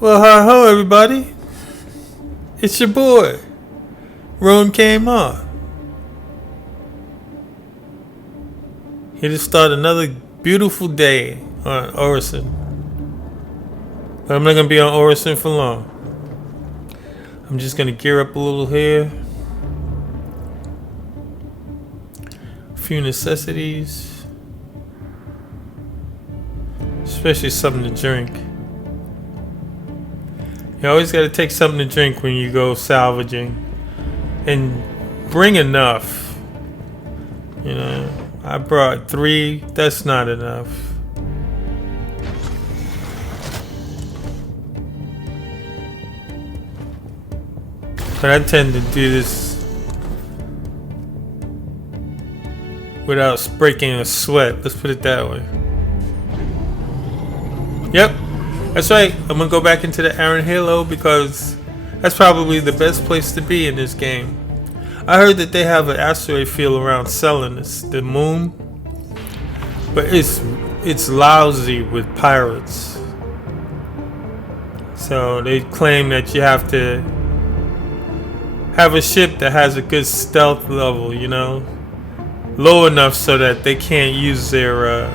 Well, hi ho, everybody. It's your boy, Ron came on. Here to start another beautiful day on Orison. But I'm not going to be on Orison for long. I'm just going to gear up a little here. A few necessities. Especially something to drink. You always got to take something to drink when you go salvaging. And bring enough. You know, I brought 3. That's not enough. But I tend to do this without breaking a sweat. Let's put it that way. Yep. That's right, I'm going to go back into the Iron Halo because that's probably the best place to be in this game. I heard that they have an asteroid field around Selinus, the moon, but it's lousy with pirates. So they claim that you have to have a ship that has a good stealth level, you know, low enough so that they can't use their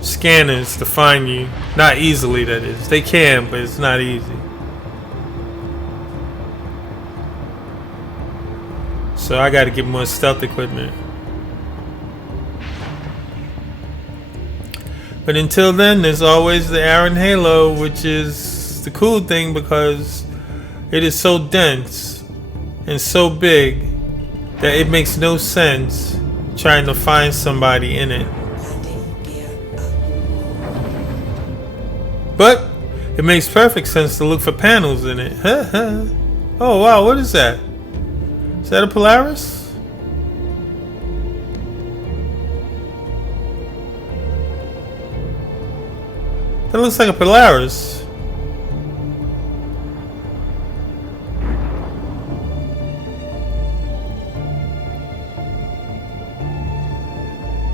scanners to find you. Not easily, that is. They can, but it's not easy. So I gotta get more stealth equipment. But until then, there's always the Iron Halo, which is the cool thing because it is so dense and so big that it makes no sense trying to find somebody in it. But it makes perfect sense to look for panels in it. Oh wow, what is that? Is that a Polaris? That looks like a Polaris.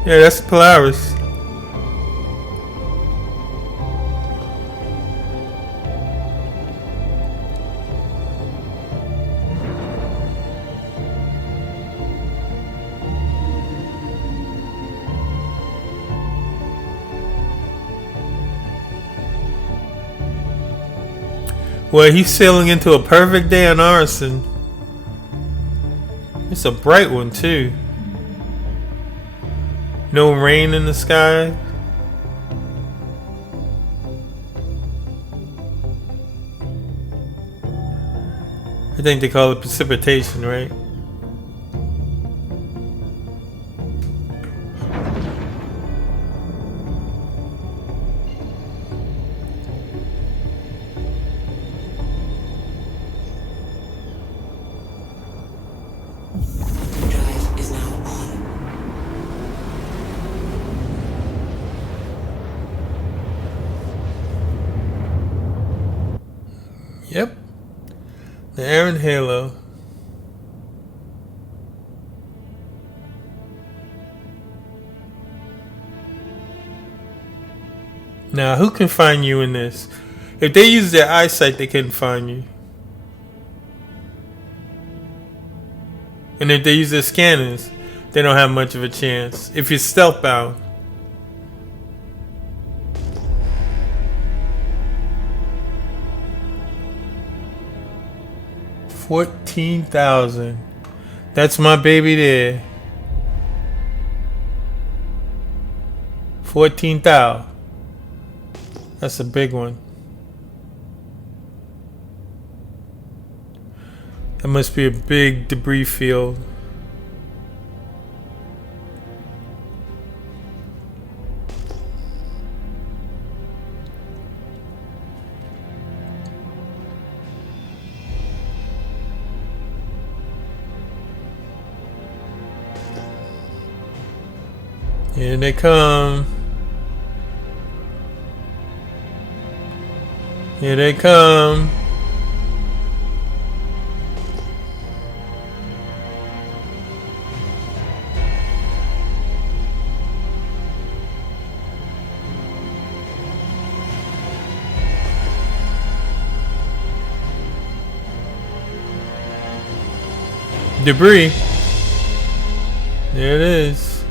Yeah, that's a Polaris. Well, he's sailing into a perfect day on Orison. It's a bright one, too. No rain in the sky. I think they call it precipitation, right? Yep. The Iron Halo. Now, who can find you in this? If they use their eyesight, they couldn't find you. And if they use their scanners, they don't have much of a chance. If you're stealth bound. $14,000. That's my baby there. 14,000. That's a big one. That must be a big debris field. Here they come. Here they come. Debris. There it is.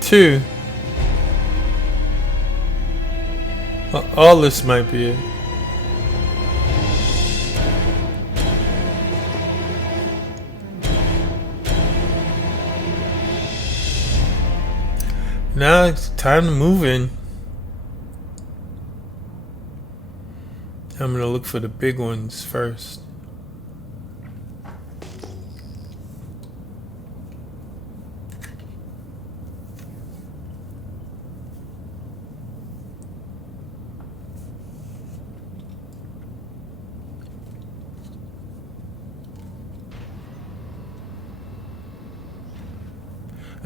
2. All this might be it. Now it's time to move in. I'm gonna look for the big ones first.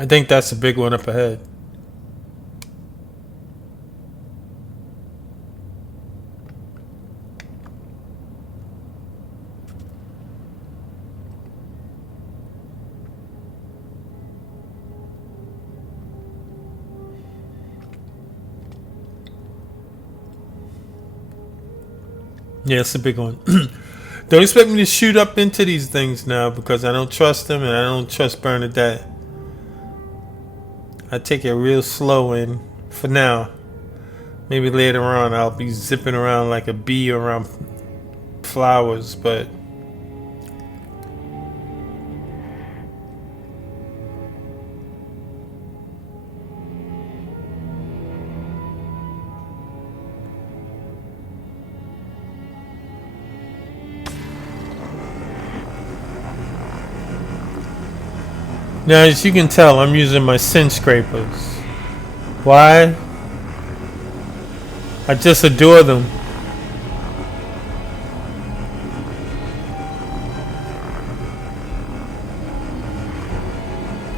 I think that's the big one up ahead. Yeah, it's a big one. Don't expect me to shoot up into these things now because I don't trust them and I don't trust Bernadette. I take it real slow in for now. Maybe later on I'll be zipping around like a bee around flowers, but now, as you can tell, I'm using my sin scrapers. Why? I just adore them.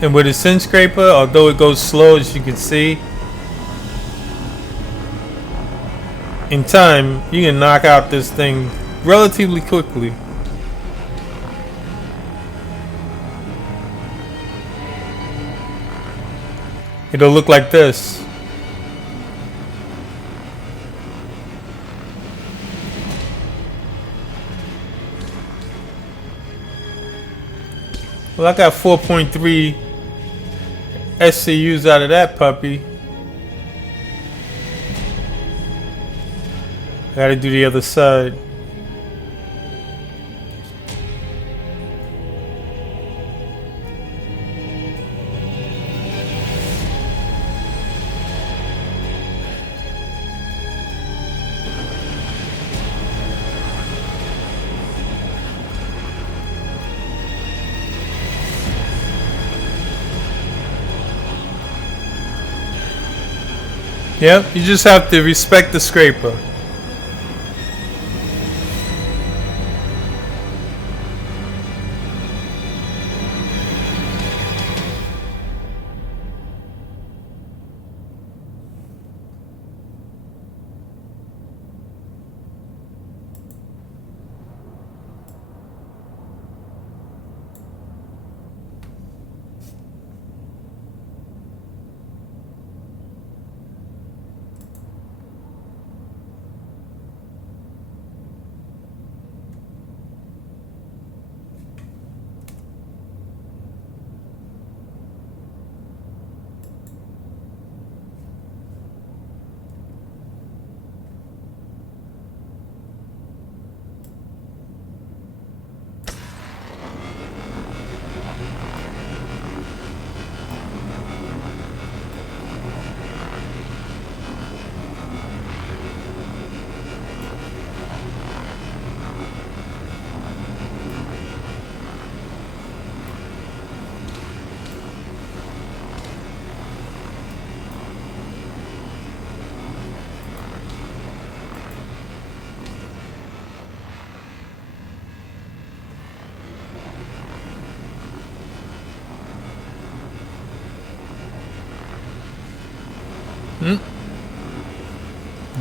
And with a sin scraper, although it goes slow, as you can see, in time, you can knock out this thing relatively quickly. It'll look like this. Well, I got 4.3 SCUs out of that puppy. I gotta do the other side. Yep, you just have to respect the scraper.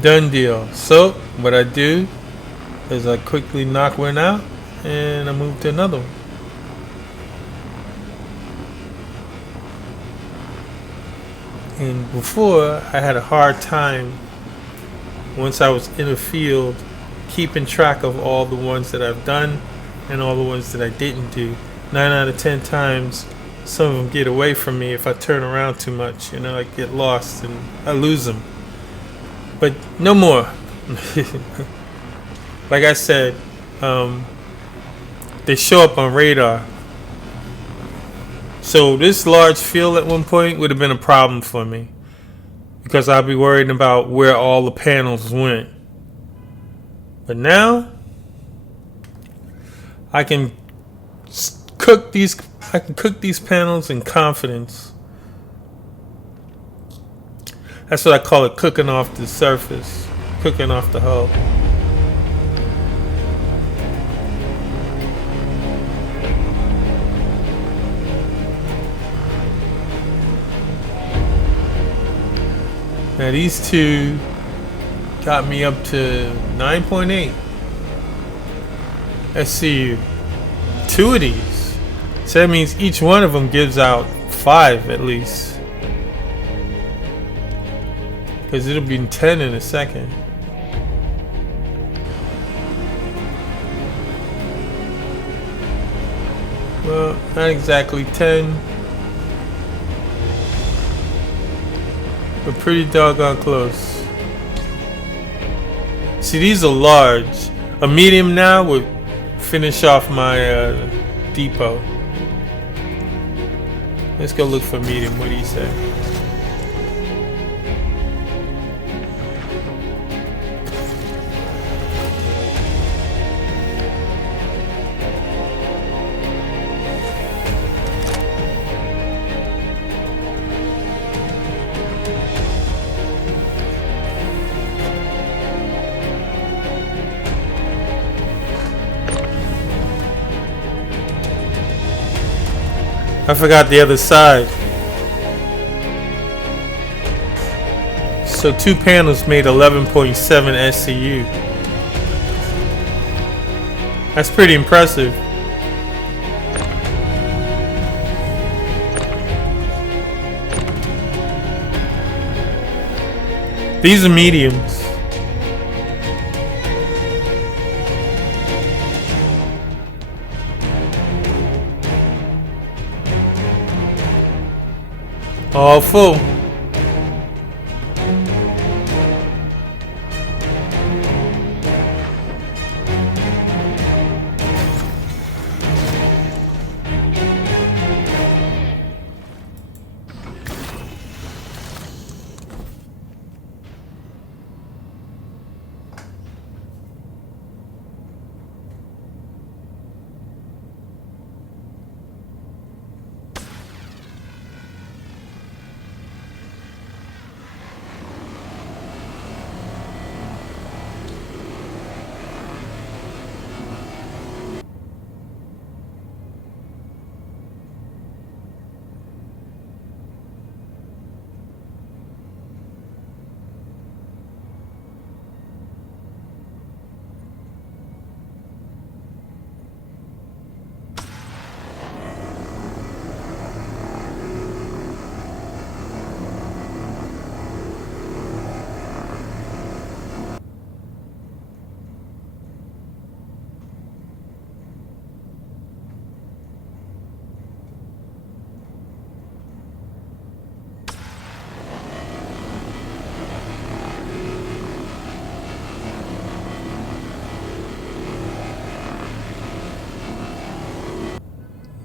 Done deal. So what I do is I quickly knock one out and I move to another one. And before, I had a hard time once I was in the field keeping track of all the ones that I've done and all the ones that I didn't do. 9 out of 10 times, some of them get away from me if I turn around too much. You know, I get lost and I lose them. But no more. Like I said, they show up on radar. So this large field at one point would have been a problem for me, because I'd be worried about where all the panels went. But now I can cook these panels in confidence. That's what I call it, cooking off the surface, cooking off the hull. Now these two got me up to 9.8 SCU. 2 of these. So that means each one of them gives out 5 at least. Because it'll be 10 in a second. Well, not exactly 10. But pretty doggone close. See, these are large. A medium now would finish off my depot. Let's go look for medium. What do you say? I forgot the other side. So 2 panels made 11.7 SCU. That's pretty impressive. These are mediums. All full.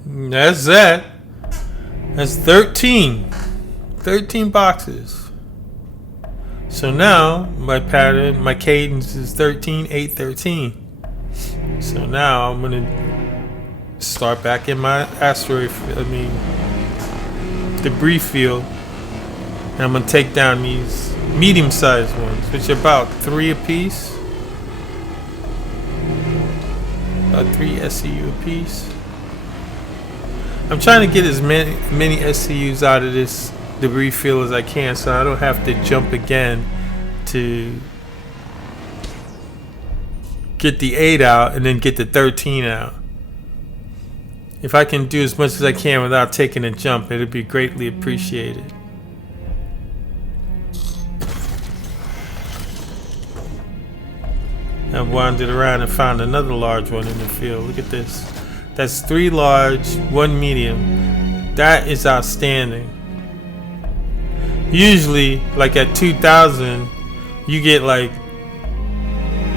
That's that. That's 13. 13 boxes. So now my pattern, my cadence is 13, 8, 13. So now I'm gonna start back in my debris field. And I'm gonna take down these medium-sized ones, which are about 3 apiece. About 3 SCU apiece. I'm trying to get as many SCUs out of this debris field as I can, so I don't have to jump again to get the 8 out and then get the 13 out. If I can do as much as I can without taking a jump, it'd be greatly appreciated. I wandered around and found another large one in the field. Look at this. That's 3 large, 1 medium. That is outstanding. Usually, like at 2,000, you get like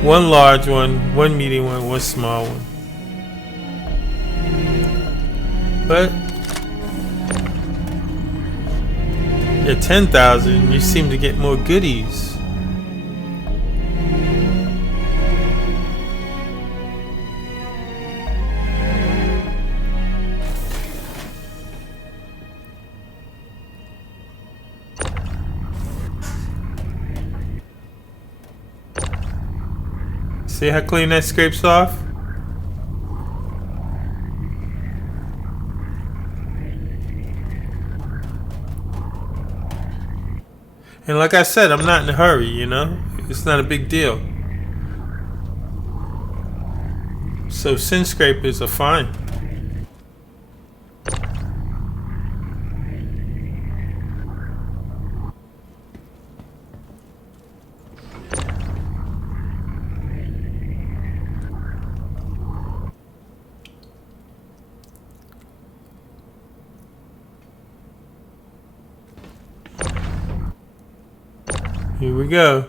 1 large one, 1 medium one, 1 small one. But at 10,000, you seem to get more goodies. See how clean that scrapes off? And like I said, I'm not in a hurry, you know? It's not a big deal. So sin scrapers are fine. Here we go.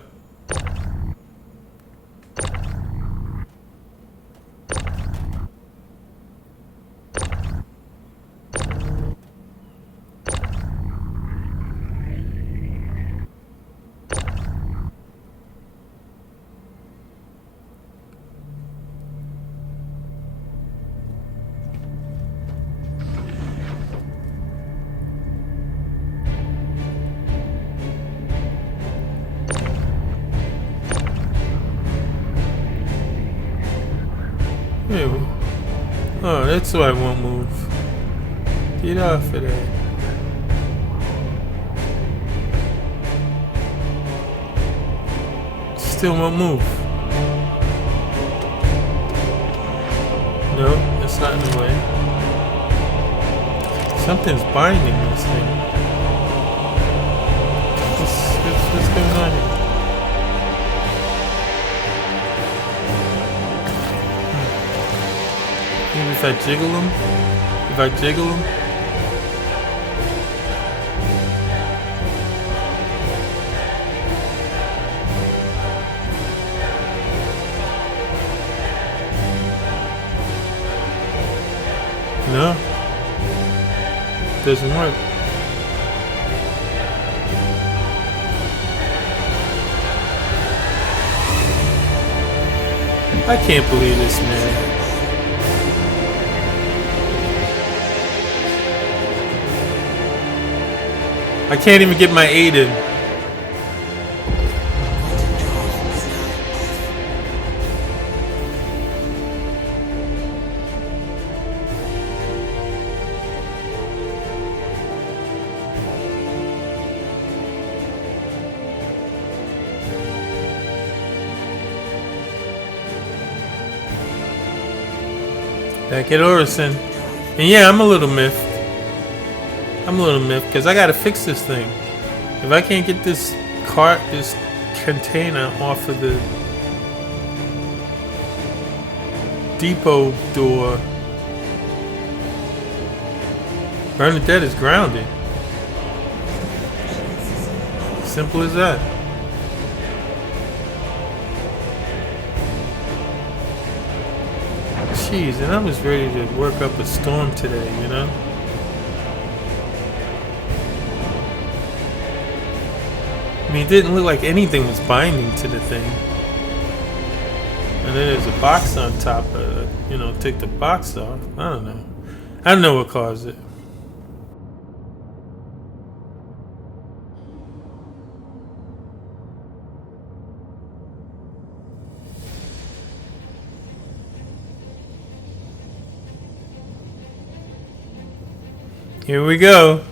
Oh, that's why I won't move. Get off of that. Still won't move. No, that's not in the way. Something's binding this thing. What's going on here? Maybe if I jiggle them? If I jiggle them? No. Doesn't work. I can't believe this, man. I can't even get my 8 in. Back at Orison. And yeah, I'm a little miffed. Because I gotta fix this thing. If I can't get this container off of the depot door, Bernadette is grounded. Simple as that. Jeez, and I was ready to work up a storm today, you know? I mean, it didn't look like anything was binding to the thing. And then there's a box on top of it, you know, take the box off. I don't know. I don't know what caused it. Here we go.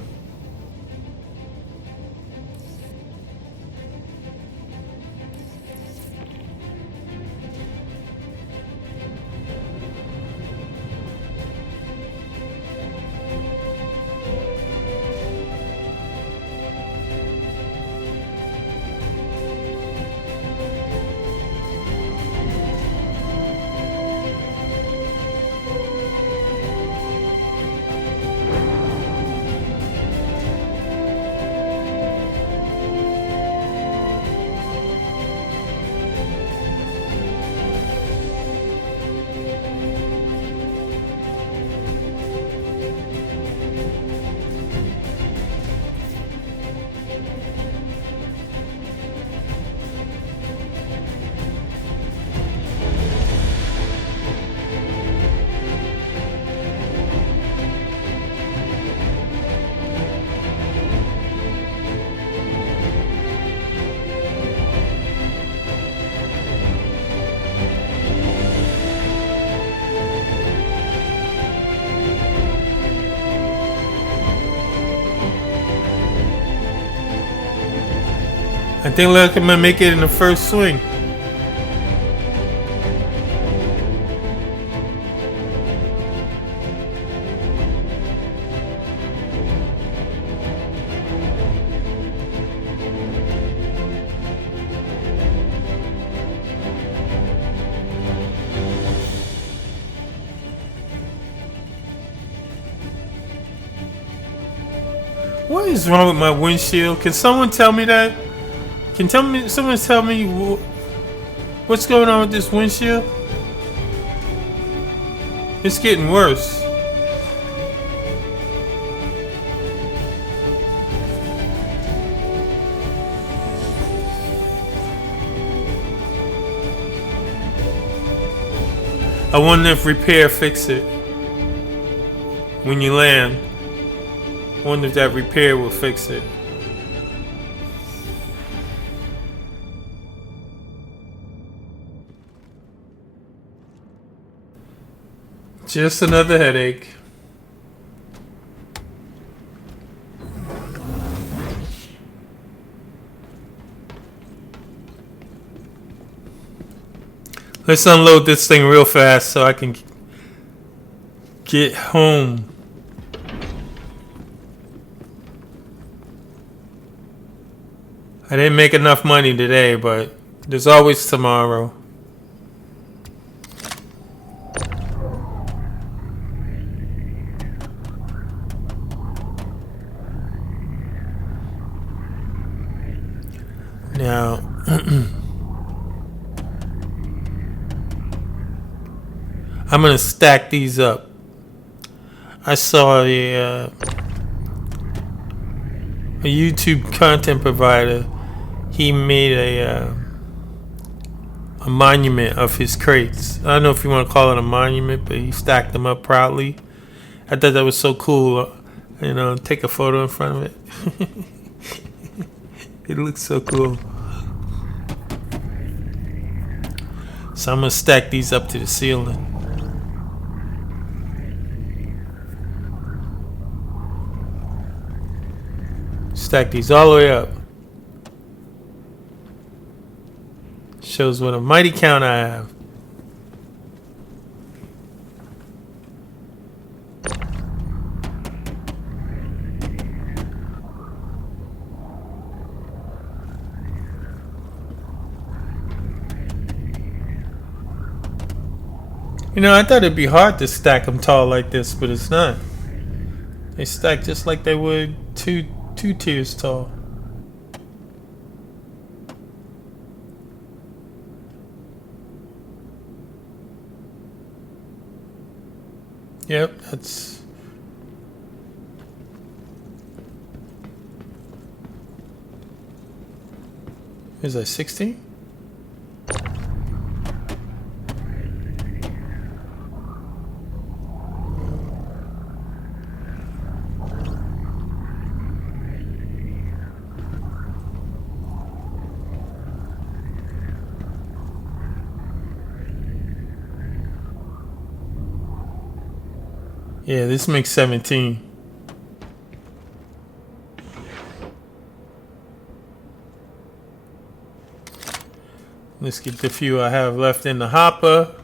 I think like I'm gonna make it in the first swing. What is wrong with my windshield? Can someone tell me that? Someone tell me what's going on with this windshield? It's getting worse. I wonder if repair fix it when you land. I wonder if that repair will fix it. Just another headache. Let's unload this thing real fast so I can get home. I didn't make enough money today, but there's always tomorrow. Now, I'm gonna stack these up. I saw a YouTube content provider. He made a monument of his crates. I don't know if you want to call it a monument, but he stacked them up proudly. I thought that was so cool. Take a photo in front of it. It looks so cool. So I'm gonna stack these up to the ceiling. Stack these all the way up. Shows what a mighty count I have. I thought it'd be hard to stack them tall like this, but it's not. They stack just like they would two tiers tall. Yep, that's... Is that 16? Yeah, this makes 17. Let's get the few I have left in the hopper.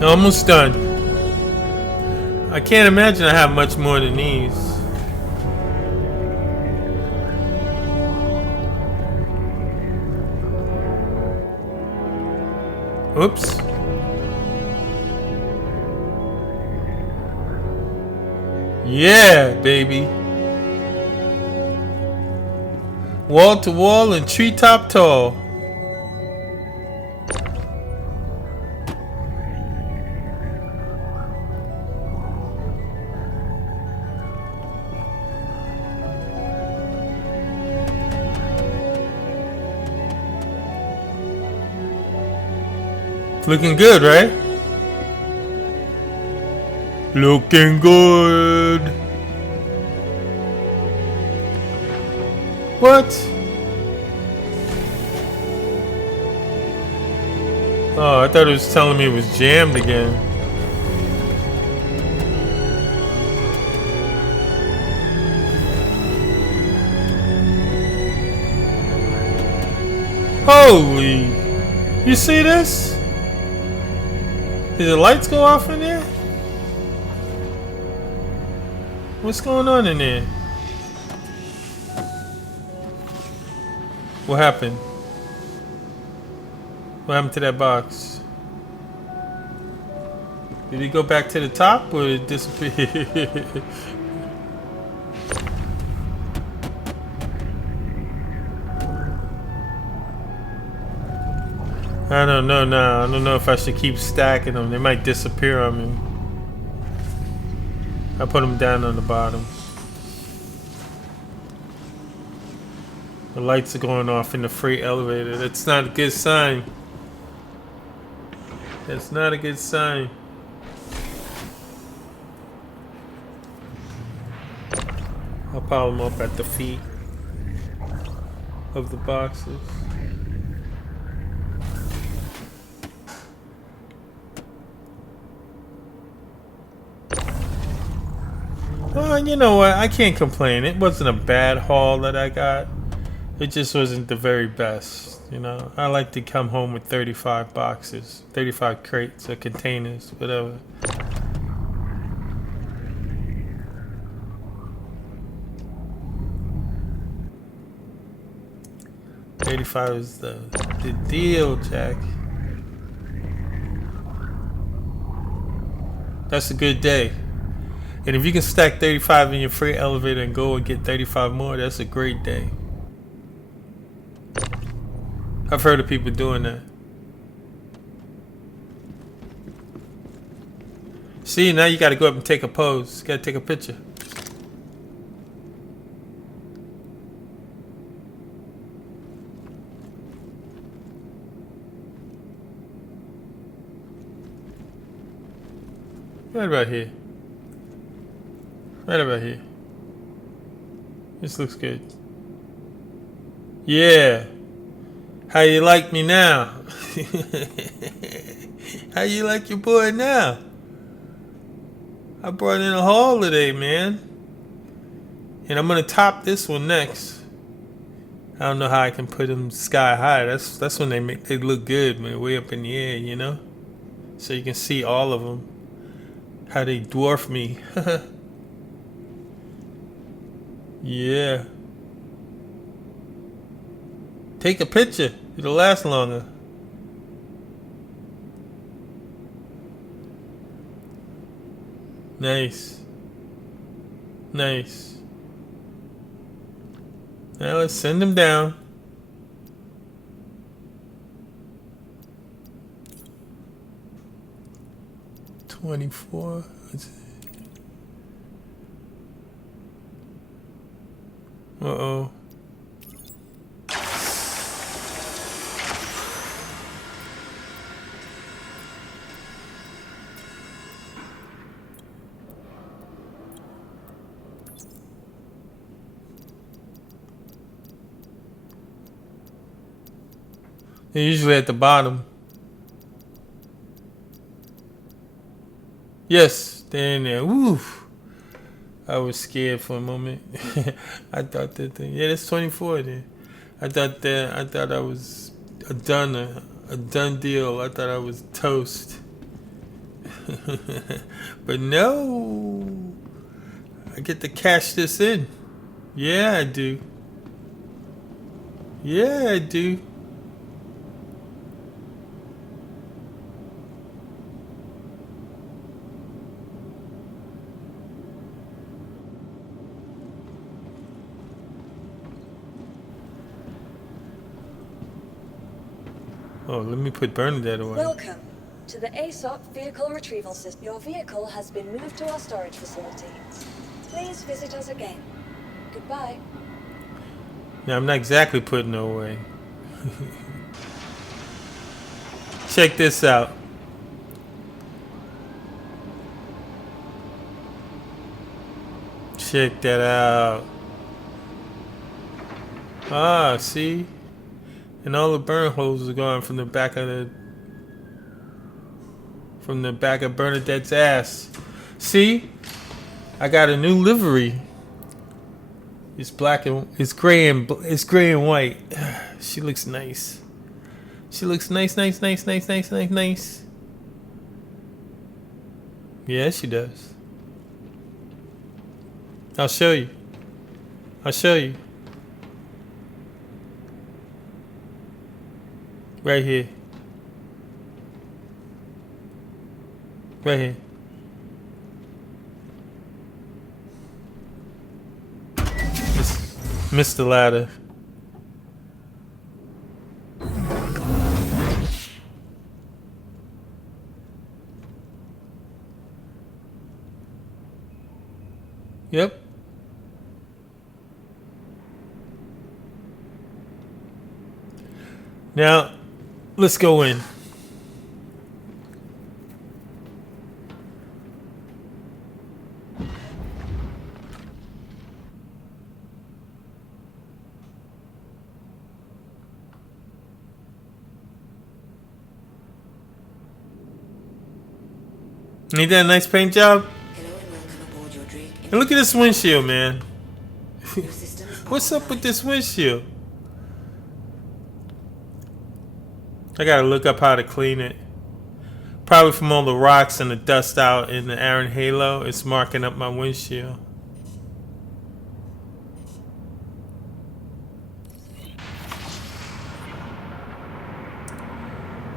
Almost done. I can't imagine I have much more than these. Oops. Yeah, baby. Wall to wall and treetop tall. Looking good, right? Looking good. What? Oh, I thought it was telling me it was jammed again. Holy. You see this? Did the lights go off in there? What's going on in there? What happened? What happened to that box? Did it go back to the top or did it disappear? I don't know now. I don't know if I should keep stacking them. They might disappear on me. I put them down on the bottom. The lights are going off in the freight elevator. That's not a good sign. That's not a good sign. I'll pile them up at the feet of the boxes. Well, you know what? I can't complain. It wasn't a bad haul that I got. It just wasn't the very best. You know, I like to come home with 35 boxes, 35 crates or containers, whatever. $35 is the deal, Jack. That's a good day. And if you can stack 35 in your freight elevator and go and get 35 more, that's a great day. I've heard of people doing that. See, now you gotta go up and take a pose. You gotta take a picture. Right about here. Right about here. This looks good. Yeah. How you like me now? How you like your boy now? I brought in a haul today, man. And I'm gonna top this one next. I don't know how I can put them sky high. That's when they look good, man, way up in the air, you know? So you can see all of them. How they dwarf me. Yeah. Take a picture. It'll last longer. Nice. Nice. Now let's send them down. $24. Uh-oh. They're usually at the bottom. Yes, they're in there. Woo! I was scared for a moment. I thought that yeah, that's 24 there. I thought I was a done deal. I thought I was toast. But no. I get to cash this in. Yeah, I do. Yeah, I do. Oh, let me put Bernadette away. Welcome to the ASOP Vehicle Retrieval System. Your vehicle has been moved to our storage facility. Please visit us again. Goodbye. Now, I'm not exactly putting her away. Check this out. Check that out. Ah, see? And all the burn holes are gone from the back of Bernadette's ass. See? I got a new livery. It's black and it's gray and white. She looks nice. She looks nice. Yeah, she does. I'll show you. Right here. Mr. Ladder. Yep. Now, let's go in. Ain't that a nice paint job? Hello and welcome aboard your dream. And look at this windshield, man. What's up with this windshield? I gotta look up how to clean it. Probably from all the rocks and the dust out in the Iron Halo, it's marking up my windshield.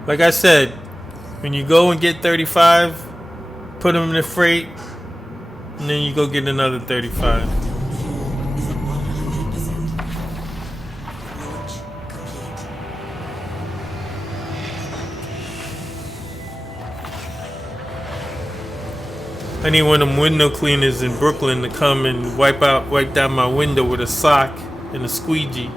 Like I said, when you go and get 35, put them in the freight, and then you go get another 35. Is at 100%. Launch complete. I need one of them window cleaners in Brooklyn to come and wipe down my window with a sock and a squeegee.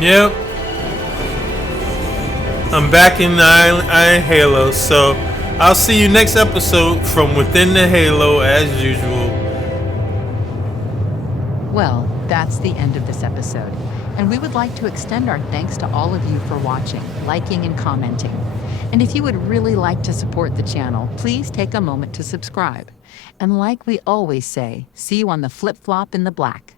Yep. I'm back in the Iron Halo, so I'll see you next episode from within the Halo as usual. Well, that's the end of this episode, and we would like to extend our thanks to all of you for watching, liking, and commenting. And if you would really like to support the channel, please take a moment to subscribe. And like we always say, see you on the flip-flop in the black.